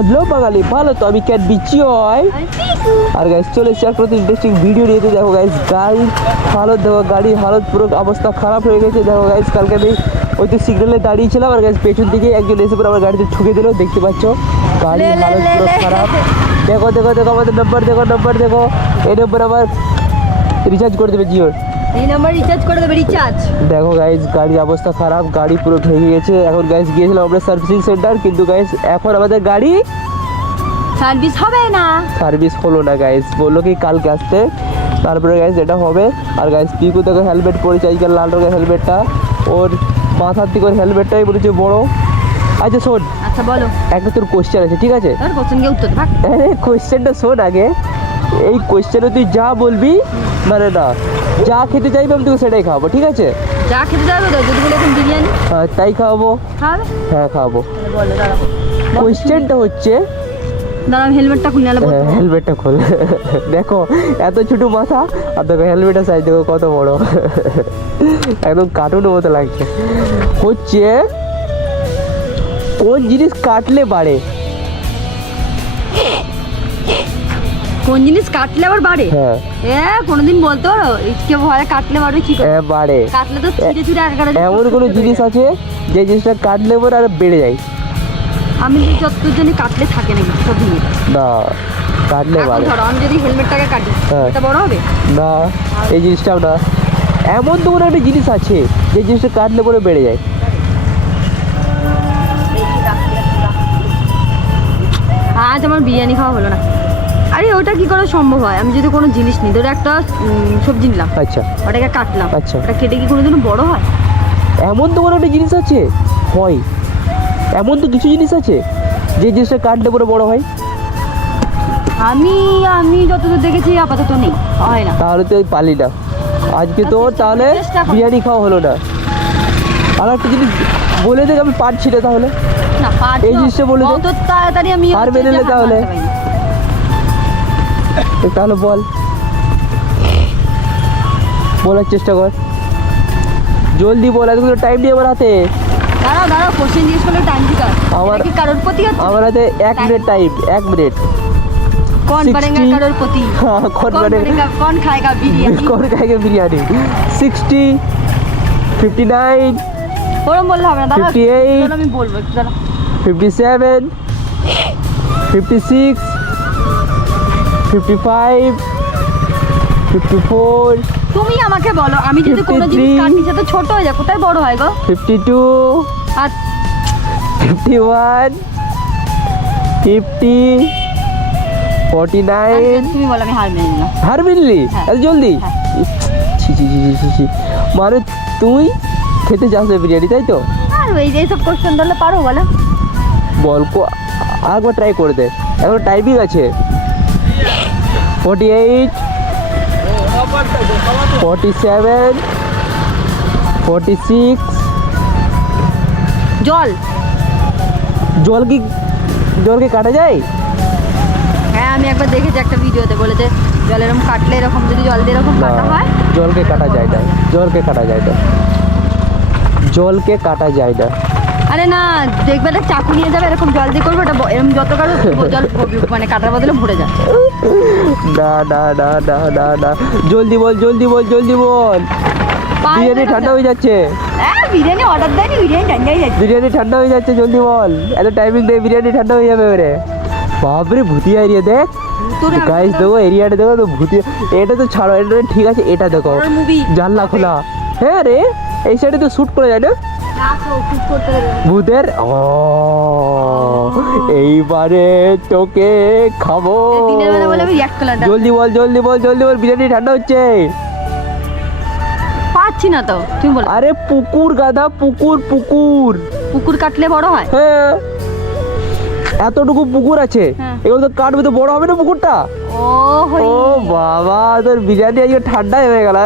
Hello বাঙালি, ভালো তো? আমি ক্যাট বিচিওয়। আর গাইস চলে এসেছি আর প্রতি ইন্টারেস্টিং ভিডিও নিয়ে। দেখো গাইস গাড়ির হালত, দেখো গাড়ির হালত পুরো অবস্থা খারাপ হয়ে গেছে। দেখো গাইস কালকে আমি ওই তো সিগন্যালে দাঁড়িয়েছিলাম আর গাইস পেছন দিকে একজন এসে পরে আমার গাড়িতে ঠুকে দিল, দেখতে পাচ্ছ গাড়ির হালত পুরো খারাপ। দেখো দেখো দেখো আমাদের নাম্বার দেখো, নাম্বার দেখো, এই নাম্বার আমার রিচার্জ করে দেবে জিওর, এই নাম্বার রিচার্জ করে দেবে রিচার্জ। দেখো গাইস গাড়ির অবস্থা খারাপ, গাড়ি পুরো ভেঙে গেছে। এখন গাইস গিয়েছিলাম আমরা সার্ভিসিং সেন্টার, কিন্তু গাইস এখন আমাদের গাড়ি সার্ভিস হবে না, সার্ভিস হলো না গাইস, বললো কি কালকে আসতে, তারপরে গাইস এটা হবে। আর গাইস পিকু দেখো হেলমেট পরেছে, আজকাল লাল রঙের হেলমেটটা, ওর মাথার দিকে ওর হেলমেটটাই বলেছে বড়। আচ্ছা শোন, আচ্ছা বলো, একটা তোর কোশ্চেন আছে, ঠিক আছে? তোর কোশ্চেনকে উত্তর থাক। আরে কোশ্চেনটা শোন আগে, এই কোশ্চেনে তুই যা বলবি, মানে না যা খেতে চাইবি আমি তোকে সেটাই খাওয়াবো, ঠিক আছে? যা খেতে যাবে তো, যদি বলে এখন বিরিয়ানি হ্যাঁ তাই খাওয়াবো। খাবে? হ্যাঁ খাওয়াবো। বলো দাঁড়াও, কোশ্চেনটা হচ্ছে, দাঁড়াও হেলমেটটা খুলে আলো। হেলমেটটা খোল। দেখো এত ছোট মাথা, আর দেখো হেলমেটের সাইজ দেখো কত বড়, একদম কার্টুনের মতো লাগছে। হচ্ছে কোন জিনিস কাটলে বাড়ে? কোন জিনিস কাটলে আবার বাড়ে? হ্যাঁ কোনোদিন বলতে পারো ইসকে ভয় কাটলে বাড়বে কি করে? হ্যাঁ বাড়ে। কাটলে তো ছিঁড়ে ছিঁড়ে একাকার। এমন কোনো জিনিস আছে যে জিনিসটা কাটলে পরে আর বেড়ে যায়? আমি যতদূর জানি কাটলে থাকে না কিছু, সব ভেঙে যায়। না, কাটলে এখন বাড়ে ধরো আমি যদি হেলমেটটাকে কাটি, হ্যাঁ। এটা বড় হবে না, এই জিনিসটাও না। এমন তো কোনো একটা জিনিস আছে যে জিনিসটা কাটলে পরে বেড়ে যায়। আজ আমার বিরিয়ানি খাওয়া হলো না। আরে ওটা কি করে সম্ভব হয়? আমি যদি কোনো জিনিস নিই, ধরো একটা সবজি নিলাম, আচ্ছা ওটাকে কাটলাম, আচ্ছা, ওটা কেটে কি কোনোদিনও বড় হয়? এমন তো কোনো একটা জিনিস আছে হয়, এমন তো কিছু জিনিস আছে যে জিনিসটা কাটলে পরে বড় হয়। আমি আমি যতদূর দেখেছি আপাতত নেই, হয় না। তাহলে তো পালি না আজকে, তো তাহলে বিরিয়ানি খাওয়া হলো না। আর একটা জিনিস বলে দেখ, আমি পারছি না তাহলে। না পারছি এই জিনিসটা বলে দে। অত তাড়াতাড়ি আমি আর মেনে নে তাহলে। তাহলে বল, বলার চেষ্টা কর, জলদি বল, এতগুলো টাইম নেই আমার হাতে। দাঁড়াও দাঁড়াও, কোশ্চেন জিজ্ঞেস করলে টাইম দিতে হবে। আমার কি কারোর প্রতি হচ্ছে? আমার হাতে 1 মিনিট টাইম, 1 মিনিট। कौन बनेगा करोड़पति? हाँ, कौन बनेगा? कौन खाएगा बिरयानी? कौन खाएगा बिरयानी? 60, 59, ওরম বললে হবে না, দাঁড়াও 58, আমি বলবো একটু দাঁড়াও। 57, 56, 55, 54, তুমি আমাকে বলো, আমি যদি কোনো জিনিস 53, কাটি সেটা ছোট হয়ে যায়, কোথায় বড় হয় গো? 52, আর 51, 50, 49। তুমি বলো, আমি হার মেনে নিলাম। হার মিললি হ্যাঁ। এত জলদি? হ্যাঁ। ছি ছি ছি ছি ছি, মানে তুই খেতে চাস না বিরিয়ানি, তাই তো? আর এই সব কোশ্চেন ধরলে পারো বলো? বল আরেকবার ট্রাই করে দে, এখন টাইমিং আছে। 48, 47, 46। জল জল কি কাটা যায়? হ্যাঁ, আমি একবার দেখেছি একটা ভিডিওতে, বলেছে জল এরকম কাটলে, এরকম যদি জল দিয়ে এরকম কাটা হয়, জলকে কাটা যায় না, জলকে কাটা যায় না, জলকে কাটা যায় না। আরে না, দেখবে একটা চাকু নিয়ে যাবে, এরকম জল দিয়ে করবে, ওটা এরকম যত কারো জল মানে কাটার বদলে ভরে যায়। না না না না না না, জলদি বল জলদি বল জলদি বল, বিরিয়ানি ঠান্ডা হয়ে যাচ্ছে। হ্যাঁ, বিরিয়ানি অর্ডার দেয়নি, বিরিয়ানি ঠান্ডা হয়ে যাচ্ছে। বিরিয়ানি ঠান্ডা হয়ে যাচ্ছে, জলদি বল, এত টাইমিং দে, বিরিয়ানি ঠান্ডা হয়ে যাবে এবারে। বাপরে ভুতিয়া এরিয়া দেখ গাইস, দেখো এরিয়াটা দেখো তো ভুতিয়া। এটা তো ছাড়ো, এটা ঠিক আছে, এটা দেখো জানলা খোলা। হ্যাঁ রে, এই সাইডে তো শুট করা যায় না ভূতের। ও এইবারে তোকে খাবো। জলদি বল জলদি বল জলদি বল, বিরিয়ানি ঠান্ডা হচ্ছে। পাচ্ছি না তো, তুমি বলো। আরে পুকুর গাধা, পুকুর পুকুর। পুকুর কাটলে বড় হয়? হ্যাঁ, এতটুকু পুকুর আছে, হ্যাঁ। এগুলো তো কাটবে তো বড় হবে না পুকুরটা। ও বাবা, তোর বিরিয়ানি আজকে ঠান্ডাই হয়ে গেল,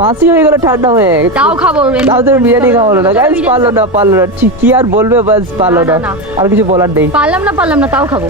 বাসি হয়ে গেল ঠান্ডা হয়ে। তাও খাবো, তাও তোর বিরিয়ানি খাওয়ালো না গাইস, পারলো না কি আর বলবে, বাস পারলো না, আর কিছু বলার নেই। পারলাম না, তাও খাবো।